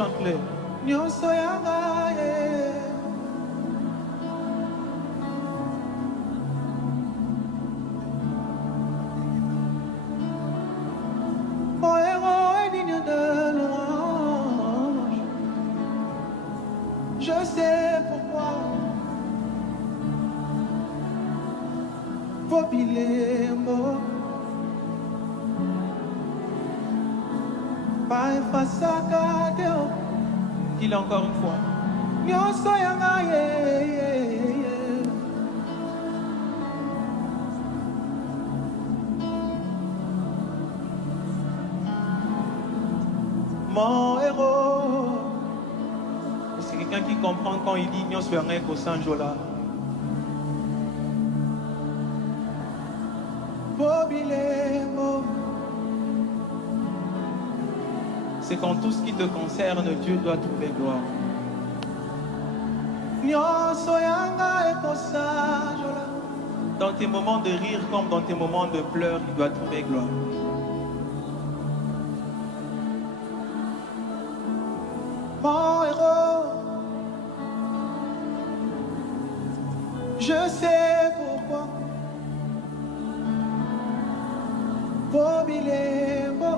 chante-le. Nyonso yanga ye. Mon héros est digne de louange. Je sais pourquoi. Pobilembo. Pas face à Kadeo. Dis-le encore une fois. Nyonso yanga ye. Mon héros. C'est quelqu'un qui comprend quand il dit Nyonso yanga ko sanjola. Pobilembo. C'est quand tout ce qui te concerne, Dieu doit trouver gloire. Dans tes moments de rire comme dans tes moments de pleurs, il doit trouver gloire. Mon héros, je sais pourquoi. Pobilembo.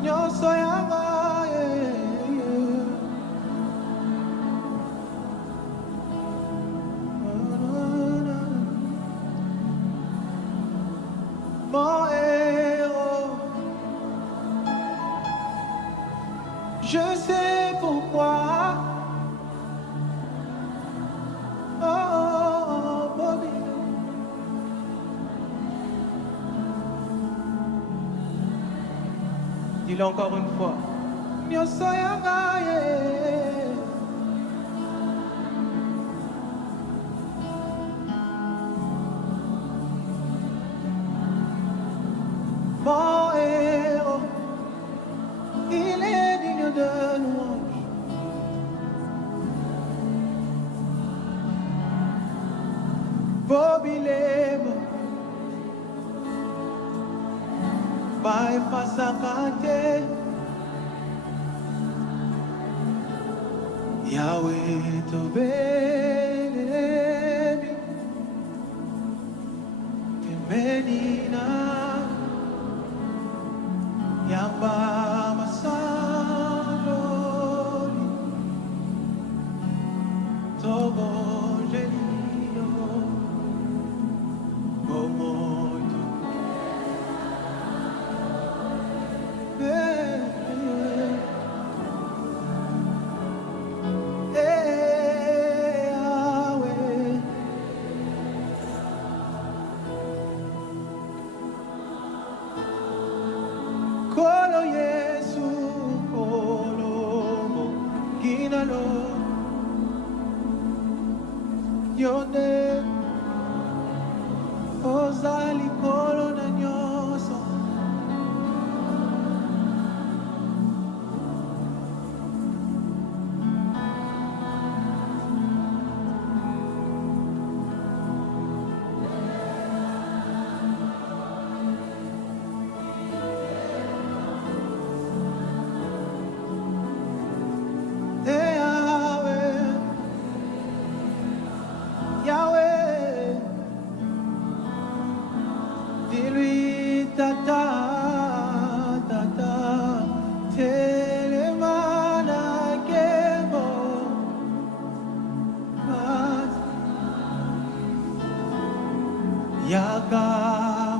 Nyonso yanga ye. Mon héros, je sais pourquoi. Oh, Bobby. Dis-le encore une fois. Nyonso yanga ye. Mon héros, il est digne de louange. Pobilembo. Pas face à Kate. Yahweh to baby. Menina. Yamba masaroli. Togo gelio. Gomoito. Kolo Yesu, kolo ginalo, yone ozali kolo na nyoso. Dis-lui tata, tata, telemana kemo. Yaga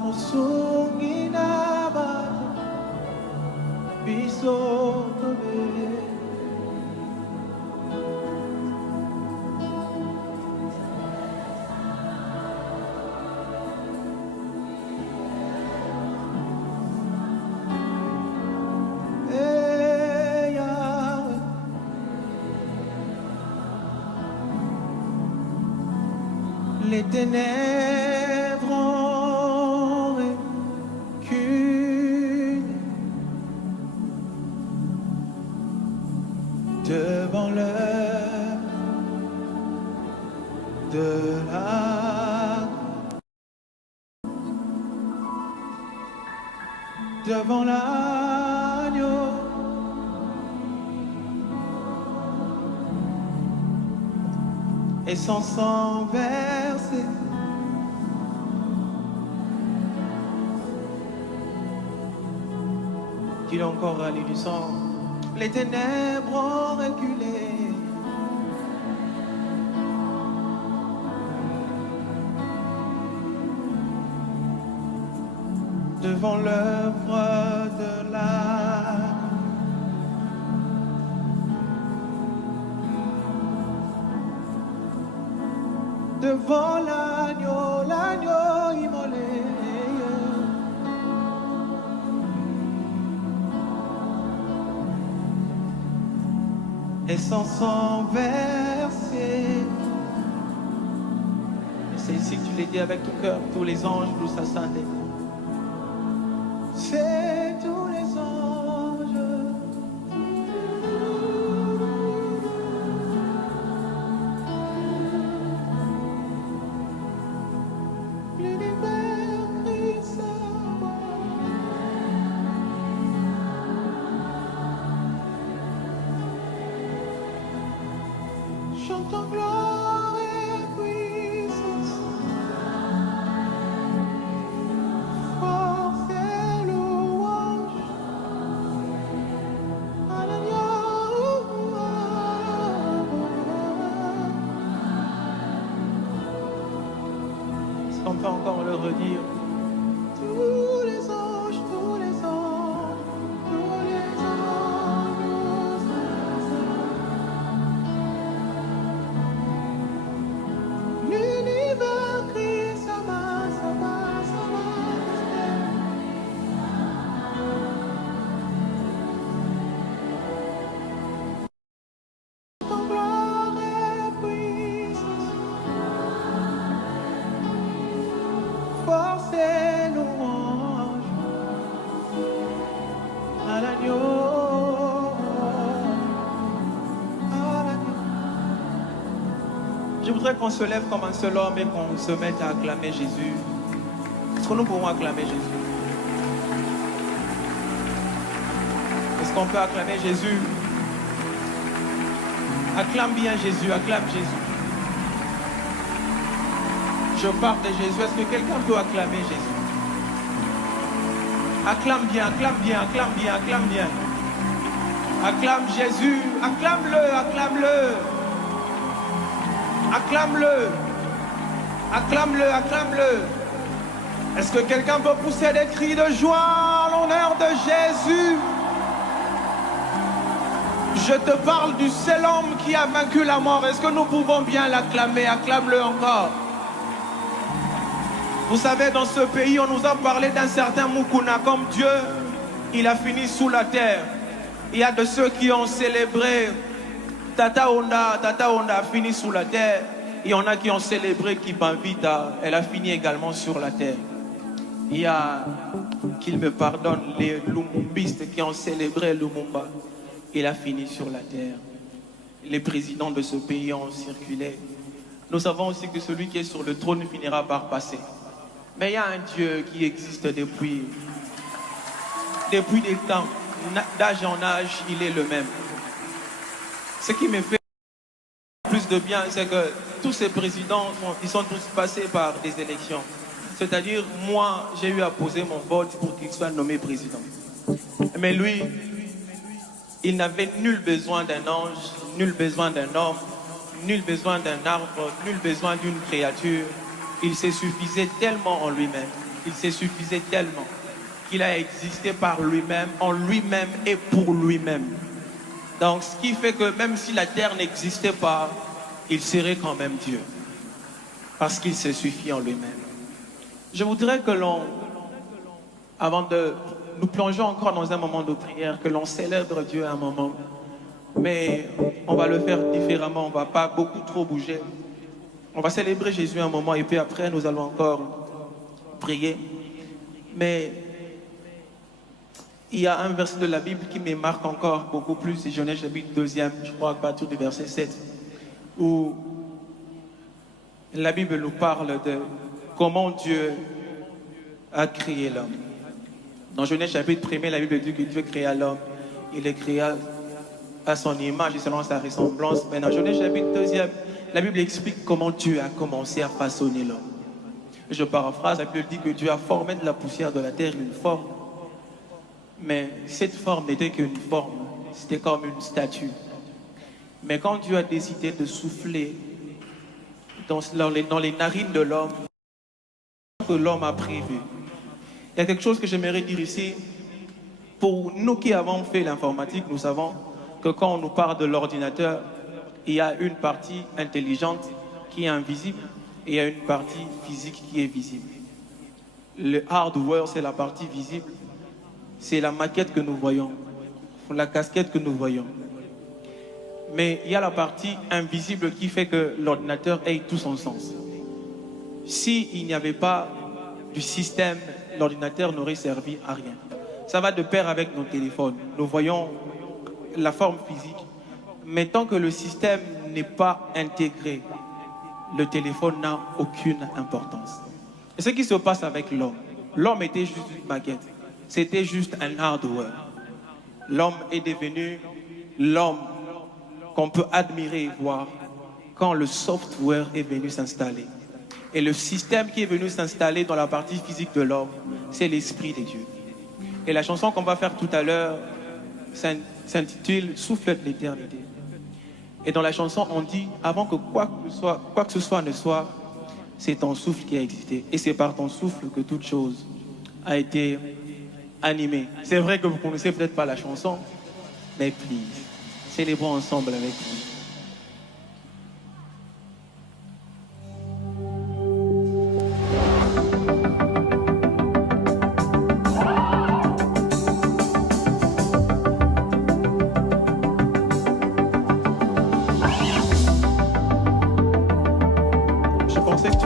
musungi na bato, biso tobe. Les ténèbres ont reculé devant l'heure de la devant l'agneau. Et son sang versé. Qu'il a encore râlé du sang. Les ténèbres ont reculé. Devant l'œuvre de l'âme. Devant l'agneau, l'agneau immolé. Et son sang versé. C'est ici que tu l'as dit avec ton cœur, tous les anges nous s'ascendaient. C'est tous les anges. L'univers crie sa voix. Chantons gloire et puissance. Force et louange à l'agneau. Est-ce qu'on peut encore le redire? Tous les anges, tous les anges, tous les anges nous ascendent. L'univers crie sa main, sa main, sa main. Ton gloire et puissance, force et louange à l'agneau, à l'agneau. Je voudrais qu'on se lève comme un seul homme et qu'on se mette à acclamer Jésus. Est-ce que nous pouvons acclamer Jésus? Est-ce qu'on peut acclamer Jésus? Acclame bien Jésus, acclame Jésus. Je parle de Jésus. Est-ce que quelqu'un peut acclamer Jésus? Acclame bien, acclame bien, acclame bien, acclame bien. Acclame Jésus, acclame-le, acclame-le. Acclame-le. Acclame-le, acclame-le. Est-ce que quelqu'un peut pousser des cris de joie en l'honneur de Jésus? Je te parle du seul homme qui a vaincu la mort. Est-ce que nous pouvons bien l'acclamer? Acclame-le encore. Vous savez, dans ce pays, on nous a parlé d'un certain Mukuna comme Dieu. Il a fini sous la terre. Il y a de ceux qui ont célébré Tata Onda a fini sous la terre. Il y en a qui ont célébré Kibambita. Elle a fini également sur la terre. Il y a, qu'il me pardonne, les Lumumbistes qui ont célébré Lumumba. Il a fini sur la terre. Les présidents de ce pays ont circulé. Nous savons aussi que celui qui est sur le trône finira par passer. Mais il y a un Dieu qui existe depuis des temps. D'âge en âge, il est le même. Ce qui me fait plus de bien, c'est que tous ces présidents, ils sont tous passés par des élections. C'est-à-dire, moi, j'ai eu à poser mon vote pour qu'il soit nommé président. Mais lui, il n'avait nul besoin d'un ange, nul besoin d'un homme, nul besoin d'un arbre, nul besoin d'une créature. Il se suffisait tellement en lui-même. Il se suffisait tellement qu'il a existé par lui-même, en lui-même et pour lui-même. Donc, ce qui fait que même si la terre n'existait pas, il serait quand même Dieu. Parce qu'il se suffit en lui-même. Je voudrais que l'on, avant de nous plonger encore dans un moment de prière, que l'on célèbre Dieu un moment. Mais on va le faire différemment, on ne va pas beaucoup trop bouger. On va célébrer Jésus un moment et puis après nous allons encore prier. Mais il y a un verset de la Bible qui me marque encore beaucoup plus, et Genèse chapitre 2e, je crois à partir du verset 7, où la Bible nous parle de comment Dieu a créé l'homme. Dans Genèse chapitre 1er, la Bible dit que Dieu créa l'homme. Il le créa à son image et selon sa ressemblance. Mais dans Genèse chapitre 2e, la Bible explique comment Dieu a commencé à façonner l'homme. Je paraphrase, la Bible dit que Dieu a formé de la poussière de la terre une forme. Mais cette forme n'était qu'une forme, c'était comme une statue. Mais quand Dieu a décidé de souffler dans les narines de l'homme, que l'homme a prévu. Il y a quelque chose que j'aimerais dire ici. Pour nous qui avons fait l'informatique, nous savons que quand on nous parle de l'ordinateur, il y a une partie intelligente qui est invisible et il y a une partie physique qui est visible. Le hardware, c'est la partie visible. C'est la maquette que nous voyons, la casquette que nous voyons. Mais il y a la partie invisible qui fait que l'ordinateur ait tout son sens. S'il n'y avait pas du système, l'ordinateur n'aurait servi à rien. Ça va de pair avec nos téléphones. Nous voyons la forme physique. Mais tant que le système n'est pas intégré, le téléphone n'a aucune importance. Et ce qui se passe avec l'homme, l'homme était juste une maquette. C'était juste un hardware. L'homme est devenu l'homme qu'on peut admirer et voir quand le software est venu s'installer. Et le système qui est venu s'installer dans la partie physique de l'homme, c'est l'Esprit de Dieu. Et la chanson qu'on va faire tout à l'heure s'intitule « Souffle de l'éternité ». Et dans la chanson, on dit, avant que quoi que ce soit ne soit, c'est ton souffle qui a existé. Et c'est par ton souffle que toute chose a été animée. C'est vrai que vous ne connaissez peut-être pas la chanson, mais please, célébrons ensemble avec nous.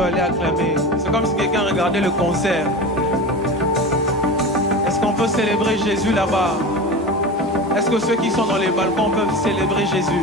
Acclamer. C'est comme si quelqu'un regardait le concert. Est-ce qu'on peut célébrer Jésus là-bas? Est-ce que ceux qui sont dans les balcons peuvent célébrer Jésus?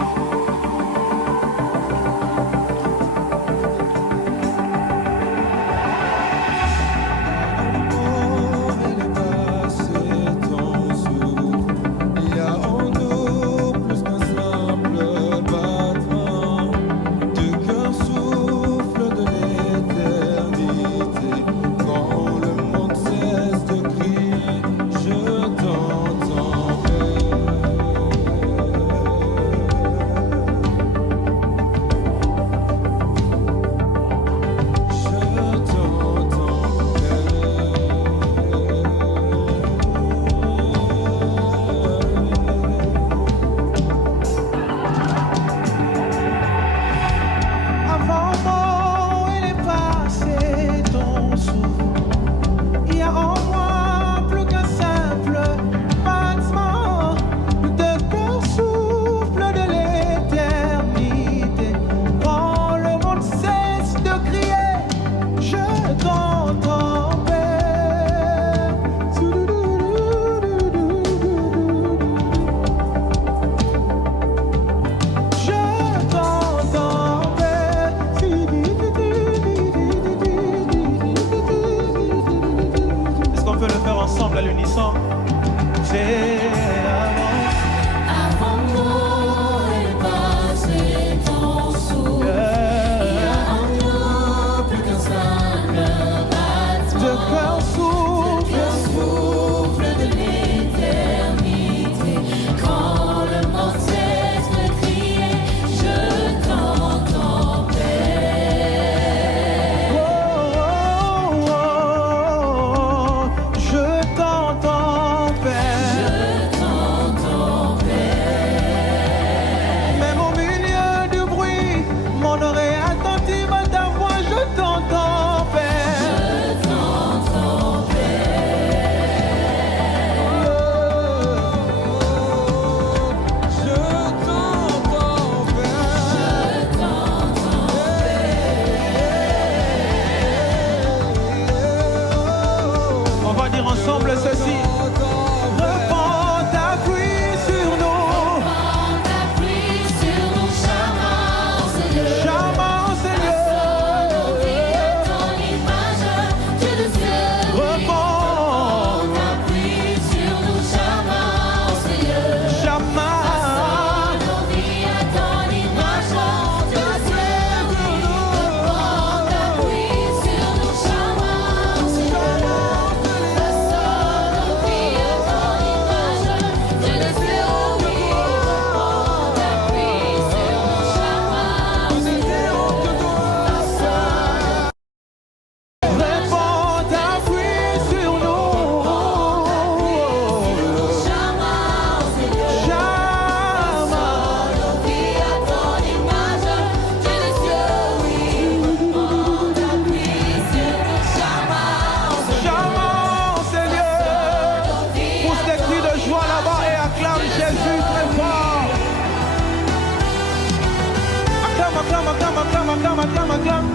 acclame.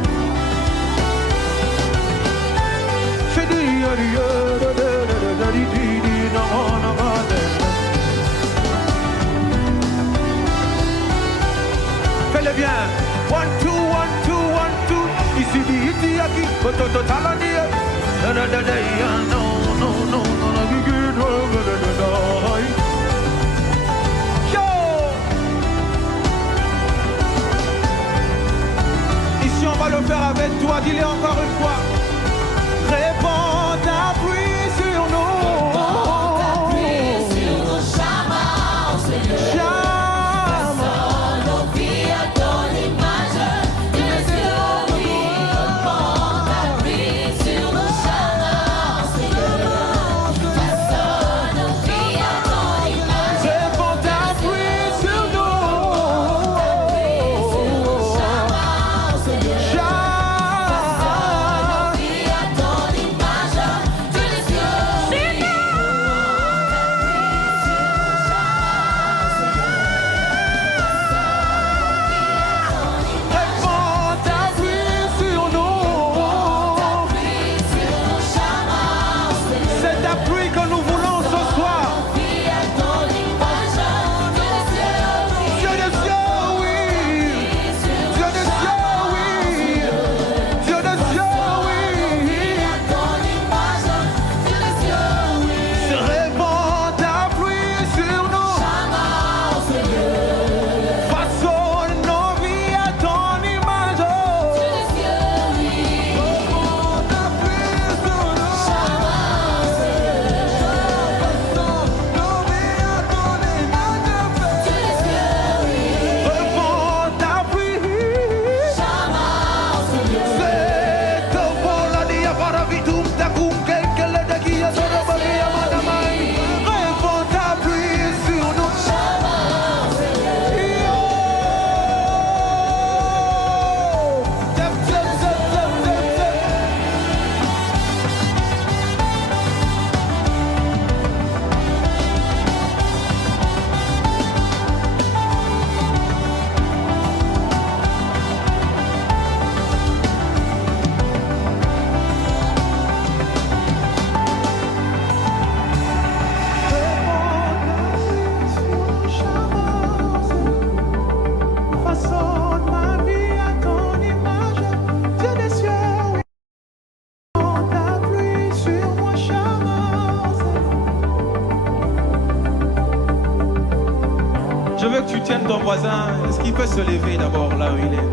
Fais du fais-le bien. 1, 2, 1, 2, 1, 2. Ici, ici, aquí, toto, talania. No. Yo! Ici, on va le faire avec toi. Dis-le encore une fois. Répands ta pluie sur nous. Répands ta pluie sur nos chemins, Seigneur. Je veux que tu tiennes ton voisin. Est-ce qu'il peut se lever d'abord là où il est?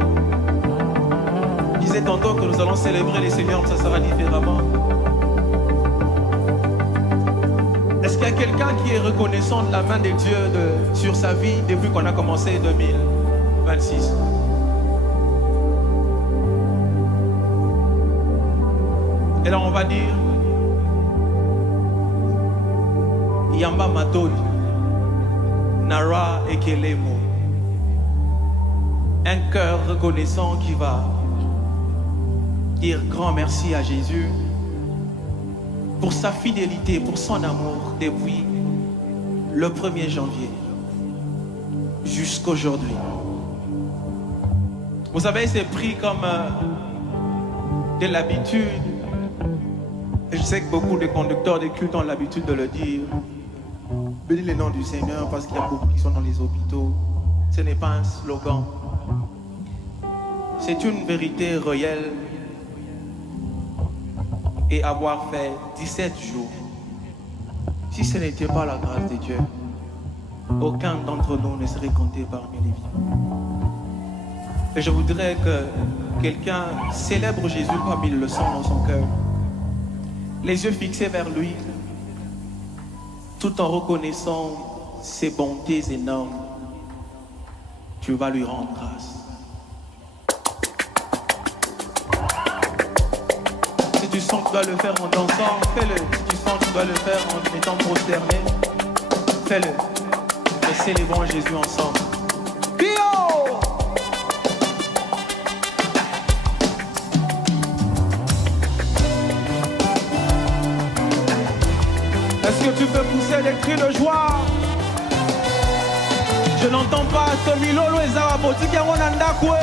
Je disais tantôt que nous allons célébrer les Seigneurs, ça sera différemment. Est-ce qu'il y a quelqu'un qui est reconnaissant de la main de Dieu sur sa vie depuis qu'on a commencé 2026? Et là on va dire Yamba Matoni Nara Ekelemo. Un cœur reconnaissant qui va dire grand merci à Jésus pour sa fidélité, pour son amour depuis le 1er janvier jusqu'aujourd'hui. Vous savez, c'est pris comme de l'habitude. Et je sais que beaucoup de conducteurs de culte ont l'habitude de le dire. Bénis le nom du Seigneur parce qu'il y a beaucoup qui sont dans les hôpitaux. Ce n'est pas un slogan. C'est une vérité réelle. Et avoir fait 17 jours, si ce n'était pas la grâce de Dieu, aucun d'entre nous ne serait compté parmi les vivants. Et je voudrais que quelqu'un célèbre Jésus comme il le sent dans son cœur. Les yeux fixés vers lui, tout en reconnaissant ses bontés énormes. Tu vas lui rendre grâce. Si tu sens que tu dois le faire en dansant, fais-le. Si tu sens que tu dois le faire en étant prosterné, fais-le. Et célébrons Jésus ensemble. Pio! Est-ce que tu peux pousser des cris de joie? Je n'entends pas ce milolo ezara botiki yango na ndako.